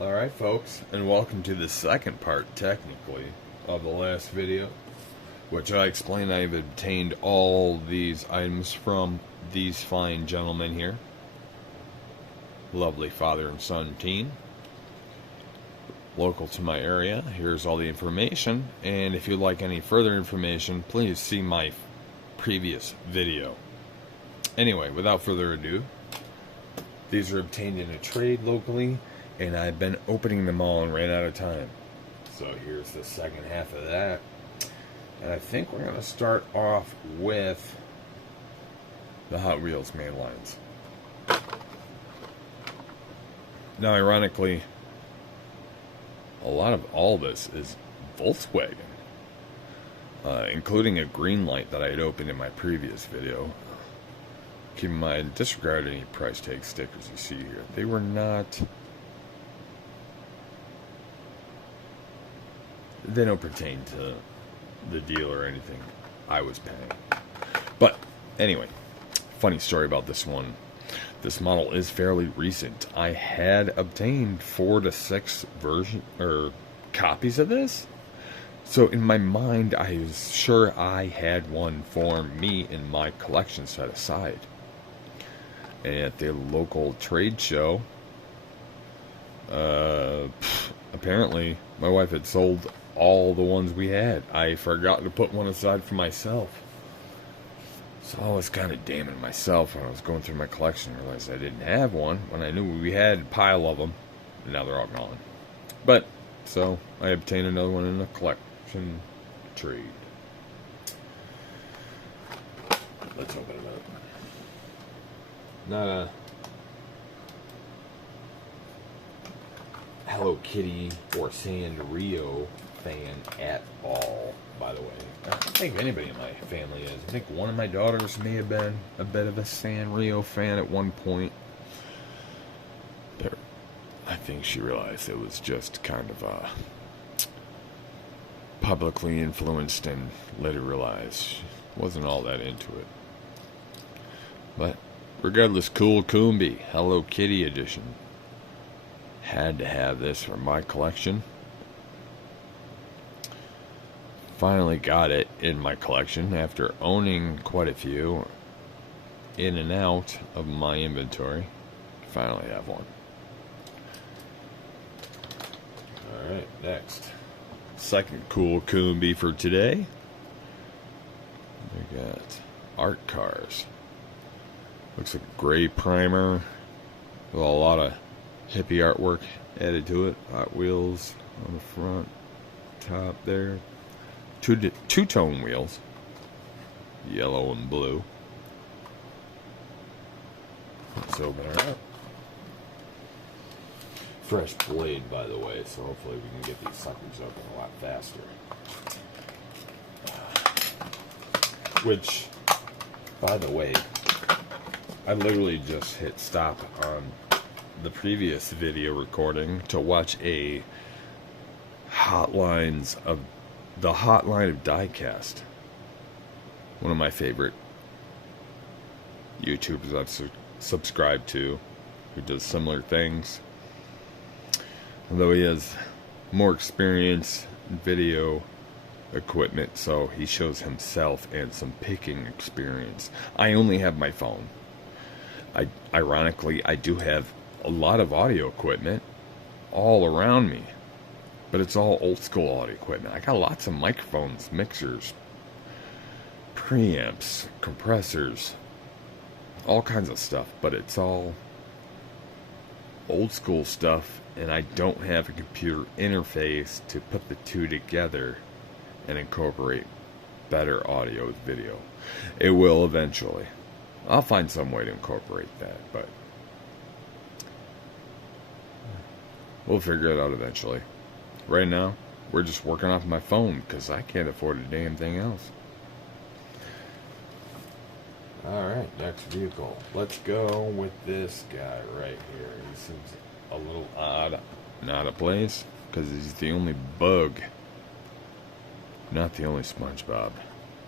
Alright folks, and welcome to the second part, technically, of the last video, which I explained I've obtained all these items from these fine gentlemen here. Lovely father and son team. Local to my area. Here's all the information, and if you'd like any further information, please see my previous video. Anyway, without further ado, these are obtained in a trade locally, and I've been opening them all and ran out of time. So here's the second half of that. And I think we're going to start off with the Hot Wheels main lines. Now, ironically, a lot of all this is Volkswagen, including a green light that I had opened in my previous video. Keep in mind, disregard any price tag stickers you see here. They were not... They don't pertain to the deal or anything I was paying. But, anyway, funny story about this one. This model is fairly recent. I had obtained 4 to 6 copies of this. So in my mind, I was sure I had one for me in my collection set aside. And at the local trade show, apparently my wife had sold all the ones we had. I forgot to put one aside for myself. So I was kind of damning myself when I was going through my collection. I realized I didn't have one when I knew we had a pile of them. And now they're all gone. But, so, I obtained another one in a collection trade. Let's open it up. Not a Hello Kitty or Sanrio fan at all, by the way. I don't think anybody in my family is. I think one of my daughters may have been a bit of a Sanrio fan at one point. But I think she realized it was just kind of publicly influenced and later realized she wasn't all that into it. But regardless, cool Coombi, Hello Kitty edition. Had to have this for my collection. Finally got it in my collection after owning quite a few in and out of my inventory. Finally have one. Alright, next. Second cool Coombi for today. We got art cars. Looks like a gray primer with a lot of hippie artwork added to it. Hot Wheels on the front, top there. Two-tone wheels, yellow and blue. Let's open her up. Fresh blade, by the way, so hopefully we can get these suckers open a lot faster. Which, by the way, I literally just hit stop on the previous video recording to watch a hotline of Diecast, one of my favorite YouTubers I've subscribed to, who does similar things. Although he has more experience in video equipment, so he shows himself and some picking experience. I only have my phone. Ironically, I do have a lot of audio equipment all around me, but it's all old school audio equipment. I got lots of microphones, mixers, preamps, compressors, all kinds of stuff, but it's all old school stuff, and I don't have a computer interface to put the two together and incorporate better audio with video. It will eventually. I'll find some way to incorporate that, but we'll figure it out eventually. Right now, we're just working off my phone because I can't afford a damn thing else. Alright, next vehicle. Let's go with this guy right here. He seems a little odd, not a place, because he's the only bug, not the only SpongeBob.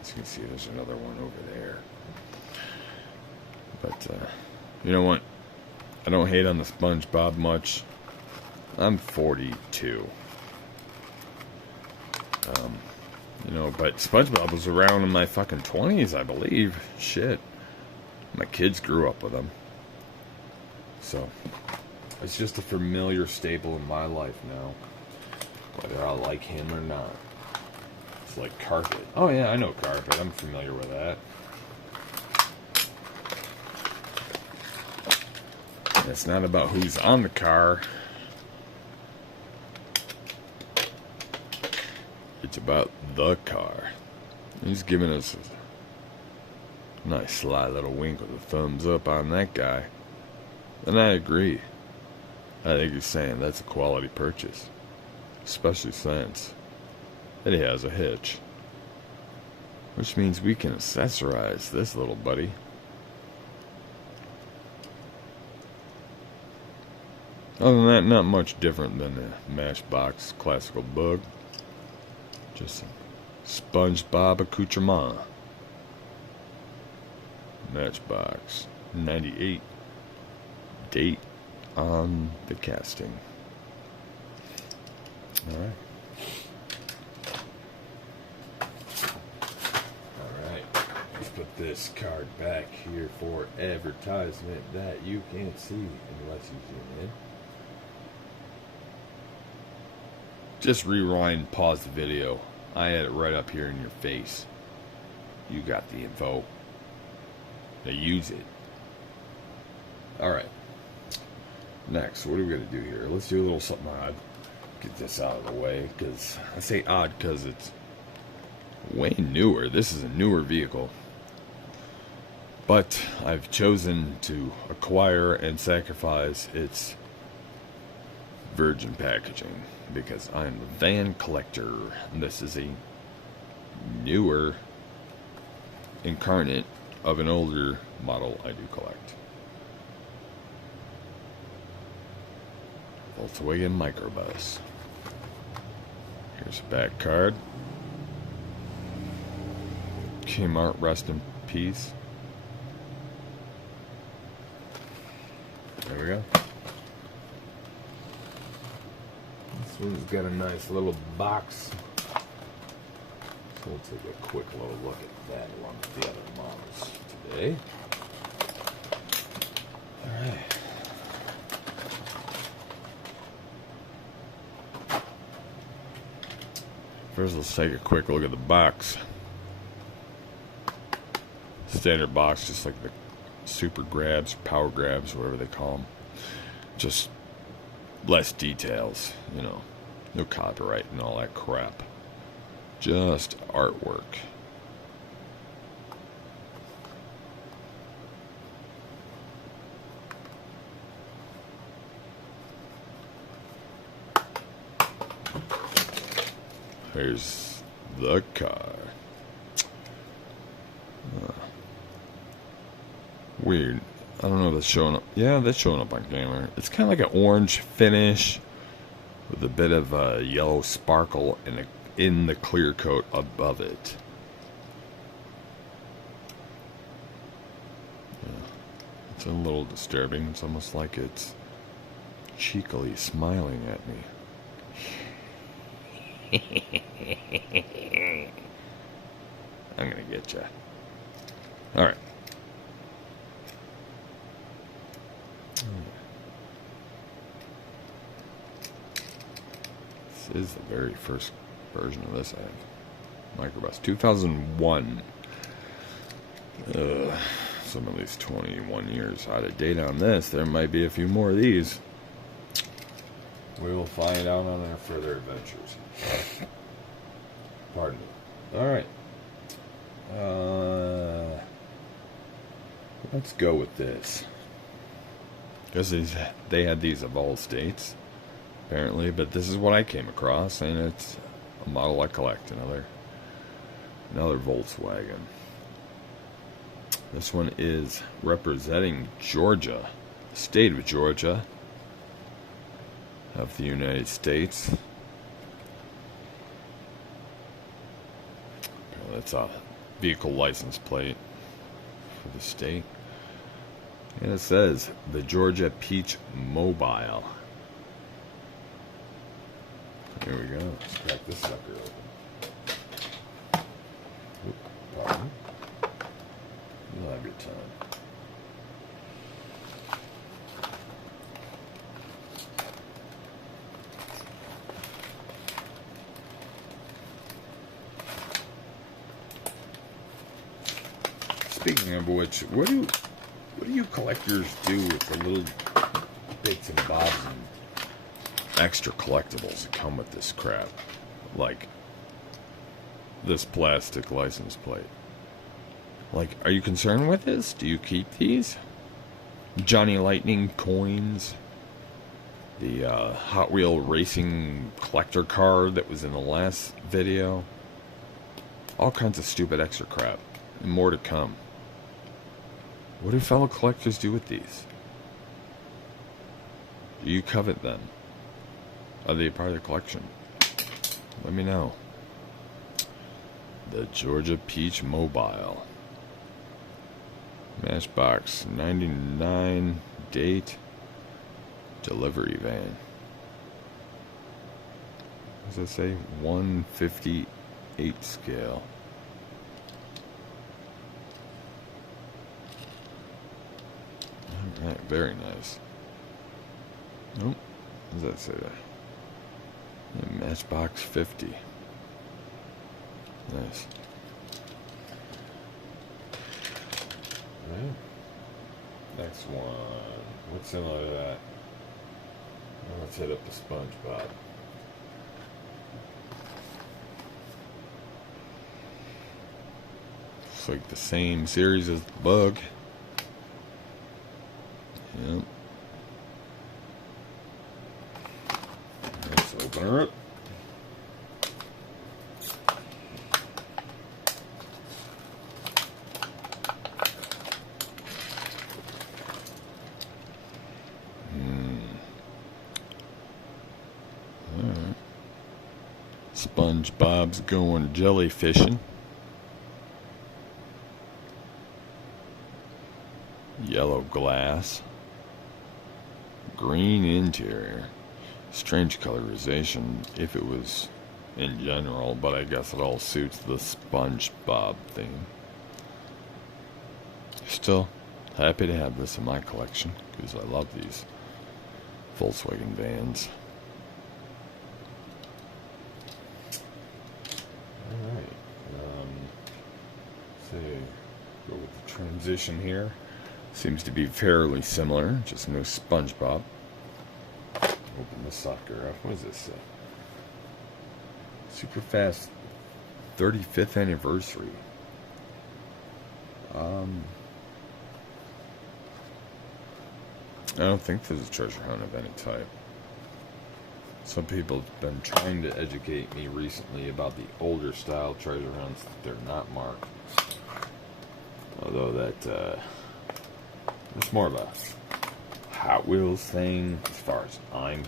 As you can see, there's another one over there. But, you know what? I don't hate on the SpongeBob much. I'm 42. You know, but SpongeBob was around in my fucking 20s, I believe. Shit. My kids grew up with him. So, it's just a familiar staple in my life now. Whether I like him or not. It's like carpet. Oh yeah, I know carpet. I'm familiar with that. And it's not about who's on the car. It's about the car. He's giving us a nice sly little wink with a thumbs up on that guy. And I agree. I think he's saying that's a quality purchase. Especially since it has a hitch. Which means we can accessorize this little buddy. Other than that, not much different than the Matchbox classical bug. Just some SpongeBob accoutrement. Matchbox 98. Date on the casting. Alright. Alright. Let's put this card back here for advertisement that you can't see unless you zoom in. Just rewind, pause the video. I had it right up here in your face. You got the info. Now use it. Alright. Next, what are we going to do here? Let's do a little something odd. Get this out of the way. Because I say odd because it's way newer. This is a newer vehicle. But I've chosen to acquire and sacrifice its virgin packaging. Because I'm a van collector. This is a newer incarnate of an older model I do collect. Volkswagen Microbus. Here's a back card. Kmart, rest in peace. There we go. This one's got a nice little box. So we'll take a quick little look at that along with the other models today. Alright. First, let's take a quick look at the box. Standard box, just like the super grabs, power grabs, whatever they call them. Just less details, you know. No copyright and all that crap. Just artwork. Here's the car. Weird. I don't know if that's showing up. Yeah, that's showing up on camera. It's kind of like an orange finish with a bit of a yellow sparkle in the clear coat above it. Yeah. It's a little disturbing. It's almost like it's cheekily smiling at me. I'm gonna get you. Alright. This is the very first version of this I have. Microbus 2001. Some of these 21 years out of date on this. There might be a few more of these. We will find out on our further adventures. Pardon me. Alright. Let's go with this. Because they had these of all states, apparently, but this is what I came across, and it's a model I collect. Another Volkswagen. This one is representing Georgia, the state of Georgia, of the United States. That's a vehicle license plate for the state. And it says the Georgia Peach Mobile. Here we go. Let's crack this sucker open. Oop, pardon. You'll have your time. Speaking of which, what do you collectors do with the little bits and bobs and extra collectibles that come with this crap? Like this plastic license plate. Like, are you concerned with this? Do you keep these? Johnny Lightning coins. The Hot Wheel Racing collector card that was in the last video. All kinds of stupid extra crap. And more to come. What do fellow collectors do with these? Do you covet them? Are they a part of the collection? Let me know. The Georgia Peach Mobile. Matchbox 99 date. Delivery van. What does that say? 158 scale. Alright, very nice. Nope. What does that say there? Yeah, Matchbox 50. Nice. Alright. Next one. What's similar to that? Well, let's hit up the SpongeBob. It's like the same series as the Bug. Yep. Let's open her up. Alright. SpongeBob's going jellyfishing. Yellow glass. Green interior. Strange colorization if it was in general, but I guess it all suits the SpongeBob theme. Still happy to have this in my collection because I love these Volkswagen vans. Alright. Say, go with the transition here. Seems to be fairly similar, just no SpongeBob. Open the sucker up. What does this say? Super fast 35th anniversary. I don't think there's a treasure hunt of any type. Some people have been trying to educate me recently about the older style treasure hunts that they're not marked. Although that, it's more of a Hot Wheels thing, as far as I'm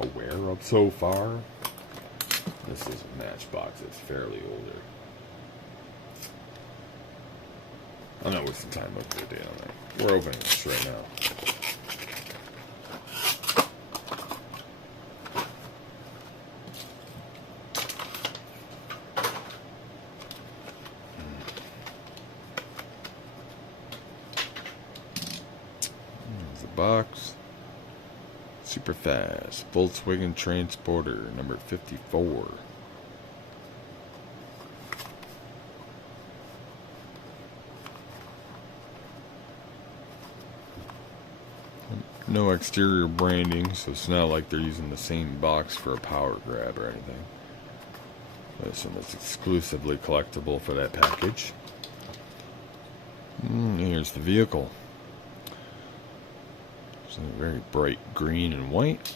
aware of so far. This is a Matchbox that's fairly older. I'm not wasting time looking at the date on that. We're opening this right now. Box. Super fast Volkswagen Transporter number 54. No exterior branding, so it's not like they're using the same box for a power grab or anything. This one is exclusively collectible for that package. Here's the vehicle. Very bright green and white.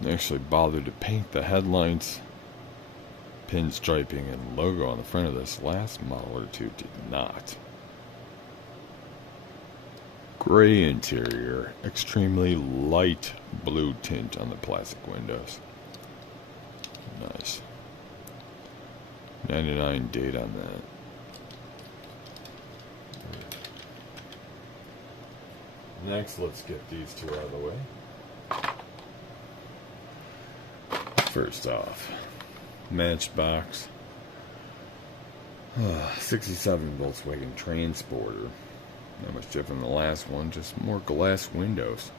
They actually bothered to paint the headlights, pinstriping, and logo on the front of this. Last model or two did not. Gray interior, extremely light blue tint on the plastic windows. Nice. 99 date on that. Next, let's get these two out of the way. First off, Matchbox. 67 Volkswagen Transporter. Not much different than the last one, just more glass windows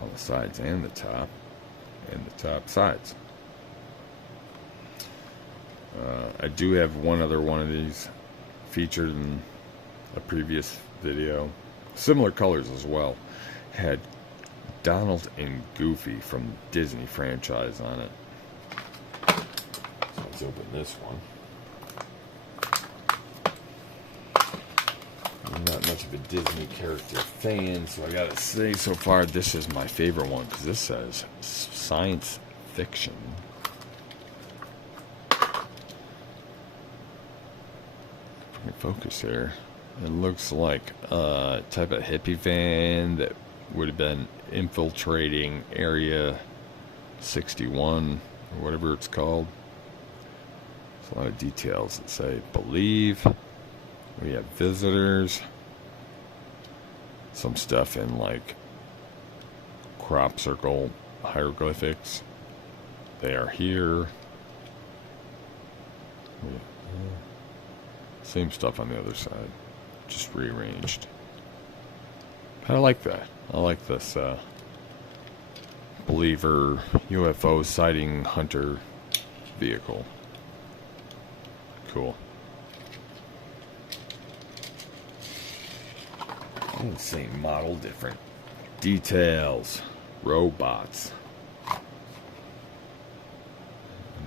on the sides and the top sides. I do have one other one of these featured in a previous video. Similar colors as well. Had Donald and Goofy from Disney franchise on it. So let's open this one. I'm not much of a Disney character fan, so I gotta say, so far this is my favorite one because this says science fiction. Focus here. It looks like a type of hippie van that would have been infiltrating Area 61 or whatever it's called. There's a lot of details that say believe. We have visitors. Some stuff in like crop circle hieroglyphics. They are here. Same stuff on the other side, just rearranged. I like that. I like this believer UFO sighting hunter vehicle. Cool. Same model, different details. Robots. I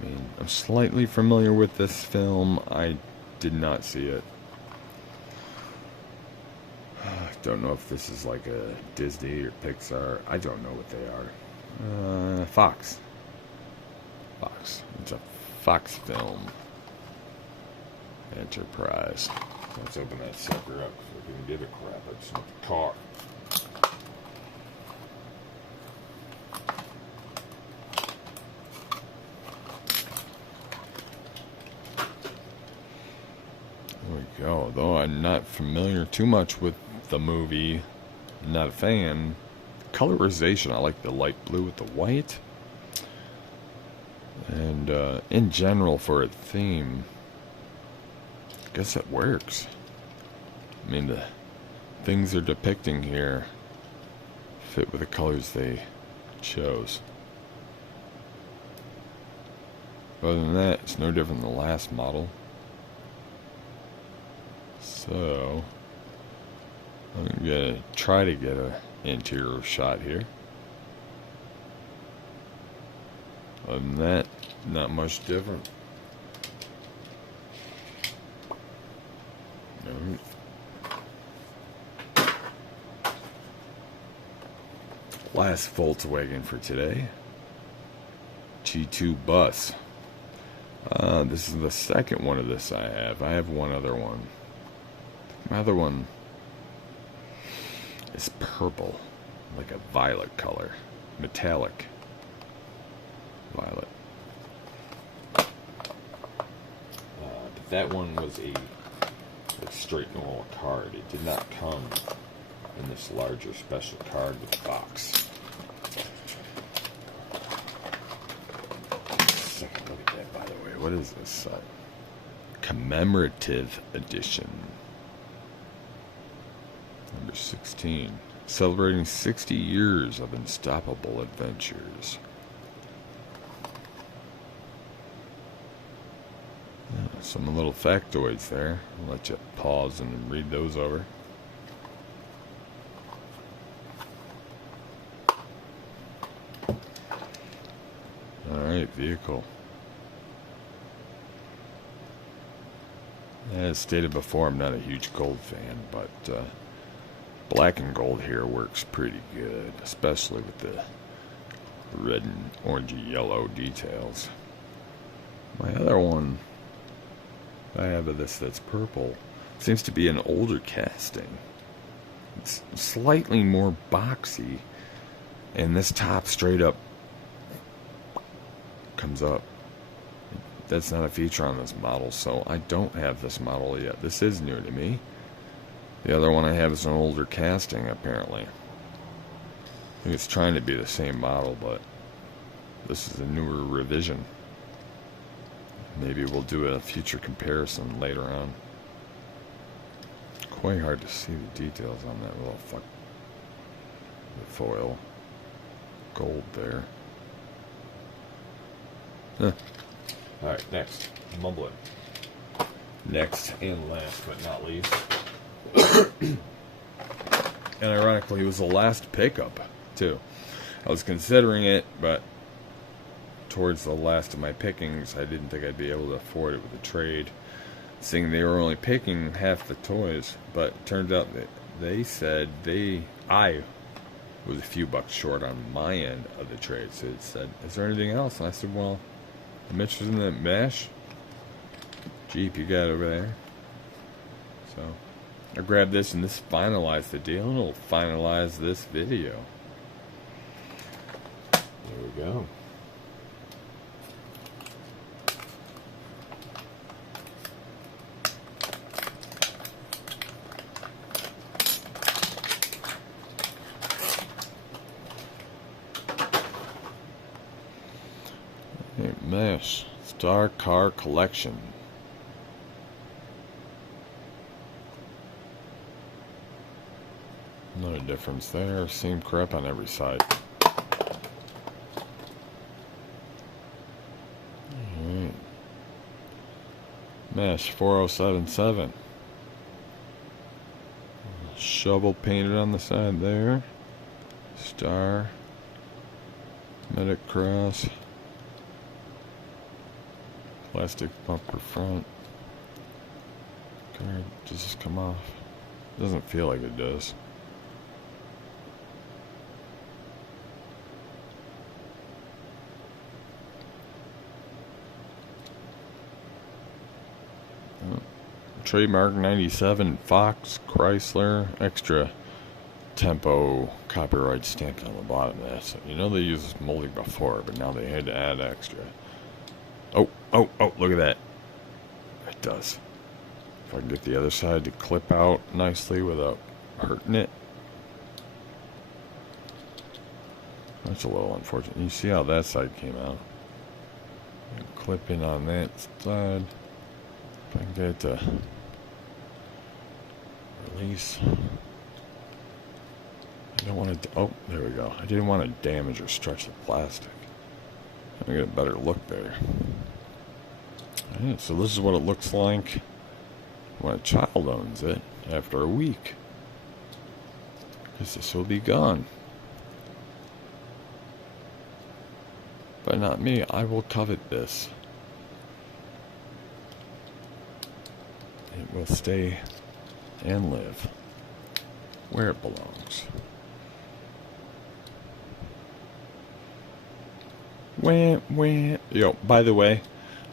mean, I'm slightly familiar with this film. I did not see it. Don't know if this is like a Disney or Pixar. I don't know what they are. Fox. It's a Fox film. Enterprise. Let's open that sucker up so we can give a crap. It's not the car. There we go. Though I'm not familiar too much with the movie, I'm not a fan. Colorization, I like the light blue with the white. And in general, for a theme, I guess it works. I mean, the things they're depicting here fit with the colors they chose. Other than that, it's no different than the last model. So, I'm gonna try to get an interior shot here. Other than that, not much different. Alright. Last Volkswagen for today. P.2 bus. This is the second one of this I have. I have one other one. My other one is purple, like a violet color, metallic violet. But that one was a straight normal card. It did not come in this larger special card with the box. Second look at that, by the way. What is this? Commemorative edition. Number 16. Celebrating 60 years of unstoppable adventures. Some little factoids there. I'll let you pause and read those over. Alright, vehicle. As stated before, I'm not a huge gold fan, but black and gold here works pretty good, especially with the red and orangey yellow details. My other one I have of this that's purple seems to be an older casting. It's slightly more boxy, and this top straight up comes up. That's not a feature on this model, so I don't have this model yet. This is new to me. The other one I have is an older casting, apparently. I think it's trying to be the same model, but This is a newer revision. Maybe we'll do a future comparison later on. Quite hard to see the details on that little the foil gold there. Huh. Alright, next. Mumbling. Next and last but not least. And ironically, it was the last pickup, too. I was considering it, but towards the last of my pickings, I didn't think I'd be able to afford it with a trade, seeing they were only picking half the toys. But it turns out that they said I was a few bucks short on my end of the trade. So it said, is there anything else? And I said, well, Mitch was in the M.A.S.H Jeep you got over there. So I grabbed this, and this finalized the deal, and it'll finalize this video. There we go. M.A.S.H Star Car Collection. No difference there. Same crap on every side. Alright. M.A.S.H 4077. Shovel painted on the side there. Star. Medic cross. Plastic bumper front. Card, does this come off? Doesn't feel like it does. Trademark 97 Fox Chrysler extra tempo copyright stamped on the bottom of that. So you know they used this molding before, but now they had to add extra. Oh, look at that. It does. If I can get the other side to clip out nicely without hurting it. That's a little unfortunate. You see how that side came out. And clip in on that side. If I can get it to release. I don't want to... Oh, there we go. I didn't want to damage or stretch the plastic. I get a better look there. Alright, so this is what it looks like when a child owns it after a week. Because this will be gone. But not me. I will covet this. It will stay and live where it belongs. Wah. Yo, by the way,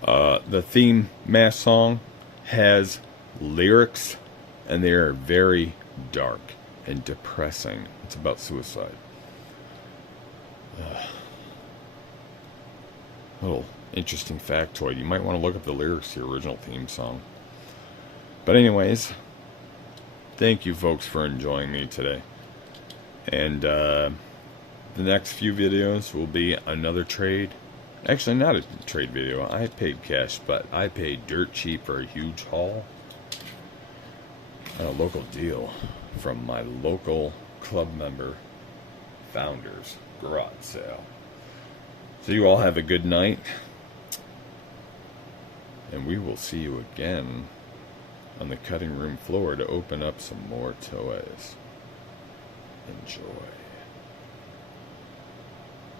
the theme M.A.S.H song has lyrics, and they are very dark and depressing. It's about suicide. Little interesting factoid. You might want to look up the lyrics to the original theme song. But anyways, thank you folks for enjoying me today. And the next few videos will be another trade. Actually, not a trade video. I paid cash, but I paid dirt cheap for a huge haul. And a local deal from my local club member founders garage sale. So you all have a good night. And we will see you again on the cutting room floor to open up some more toys. Enjoy.